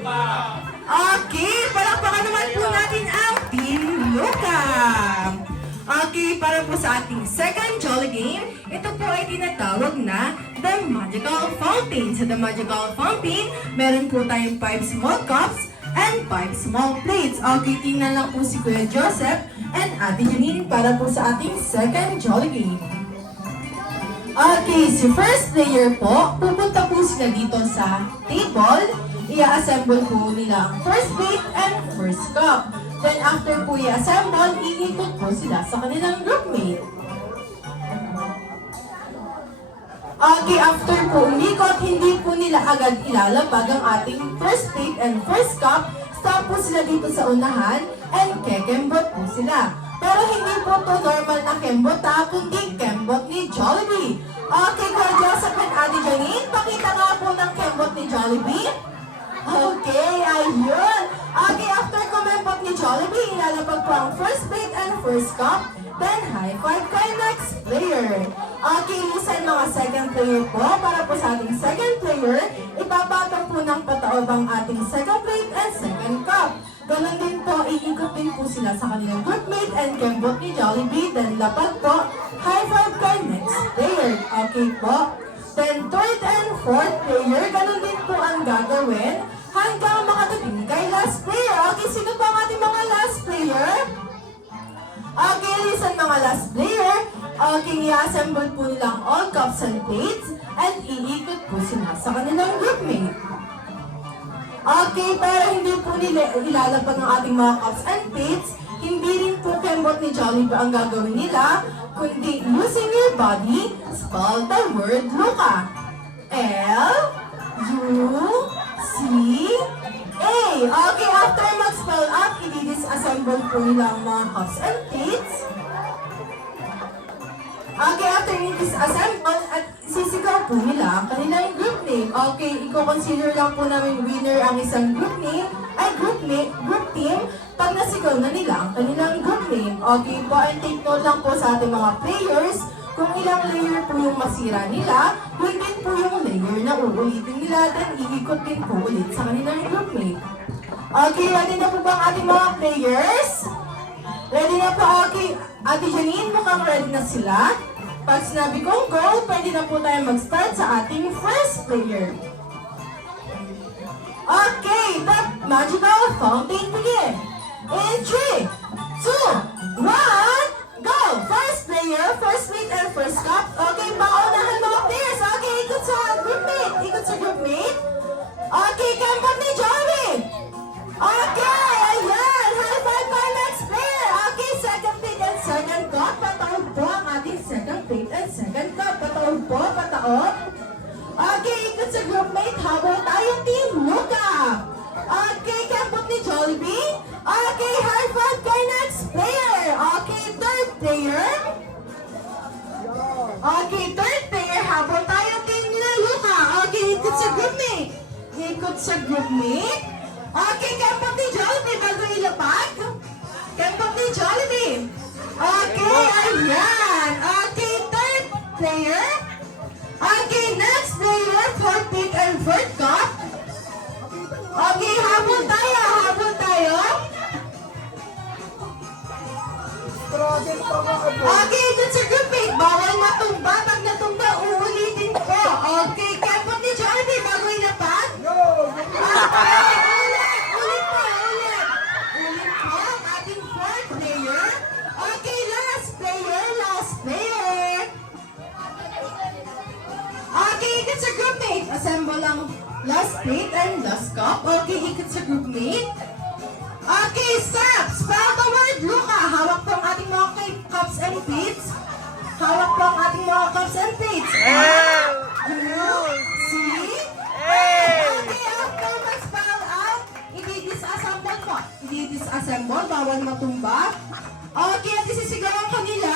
Okay, palakpakan naman po natin ang Team Luca. Okay, para po sa ating second Jolly Game, ito po ay tinatawag na The Magical Fountain. Sa The Magical Fountain, meron po tayong 5 small cups and 5 small plates. Okay, tingnan lang po si Kuya Joseph and Ate Janine para po sa ating second Jolly Game. Okay, si first player po, pupunta po sila dito sa table. I-assemble po nila ang first plate and first cup. Then after po i-assemble, iikot po sila sa kanilang groupmate. Okay, after po umikot, hindi po nila agad ilalabag ang ating first plate and first cup. Stop po sila dito sa unahan and kekembot po sila. Pero hindi po to normal na kembot kundi kembot ni Jollibee. Okay, Kuya Joseph and Ate Janine, pakita nga po ng kembot ni Jollibee. Okay, ayun. Okay, after kumembot ni Jollibee, ilalabag po ang first plate and first cup. Then, high five kay next player. Okay, listen mga second player po. Para po sa ating second player, ipapatong po ng pataob ang ating second plate and second cup. Ganon din po, iikot din po sila sa kanilang groupmate and kembot ni Jollibee. Then, lapag po, high five kay next player. Okay po. Then, third and fourth player, ganon din po ang gagawin hanggang makadating kay last player. Okay, sino po ang ating mga last player? Okay, listen mga last player. Okay, i-assemble po nilang all cups and plates and iikot po sila sa kanilang groupmate. Okay, pero hindi po nila ilalabag ang ating mga cups and plates. Hindi rin po kembot ni Jollibee ang gagawin nila, kundi using your body, spell the word Luca. L-U-C-A. Okay, after mag-spell out, i-disassemble po nila ang mga cups and plates. Okay, after i-disassemble, at sisigaw po nila ang kanilang group name. Okay, i-consider lang po namin winner ang isang group name, group team, pag nasigaw na nila ang kanilang group name. Okay po, and take note lang po sa ating mga players, kung ilang layer po yung masira nila, yun din po yung layer na uulitin nila, then iikot din po ulit sa kanilang groupmate. Okay, ready na po ba ang ating mga players? Ready na po, okay. Ate Janine, mukhang ready na sila. Pag sinabi kong go, pwede na po tayo mag-start sa ating first player. Okay, the magical fountain begin. In 3, 2, 1, go! First player, first plate and first cup. Okay, paunahan mga players. Okay, ikot sa groupmate. Ikot sa groupmate. Okay, kembot ni Jollibee. Okay, ayan. High five by next player. Okay, second plate and second cup. Pataob po ang ating second plate and second cup. Pataob po, pataob. Okay, ikot sa groupmate. Habol tayo, Team Luca. Okay, kembot ni Jollibee. Okay, high five kay next player. Okay, third player. Okay, third player. Habol tayo, Team Luca. Okay, ikot sa groupmate. Ikot sa groupmate. Okay, kembot ni Jollibee. Bago ilapag. Kembot ni Jollibee. Okay, ayan. Okay, third player. Okay, next player. Fourth pick and fourth cup. Okay, habol tayo. Habol tayo. Okay, dun sa groupmate. Bawal matumba. Pag natumba, uulitin ko. Okay, kembot ni Jollibee. Bago ilapag. Okay, ulit. Ulit po, ulit. Ulit po ang ating fourth player. Okay, last player. Last player. Okay, ikot sa groupmate. Assemble ang last plate and last cup. Okay, ikot sa groupmate. Okay, stop! Spell the word Luca. Hawak po ang ating mga cups and plates. Hawak po ang ating mga cups and plates. See? Okay, after mag-spell out, i-disassemble po. I-disassemble, bawal matumba. Okay, at isisigawan ko nila.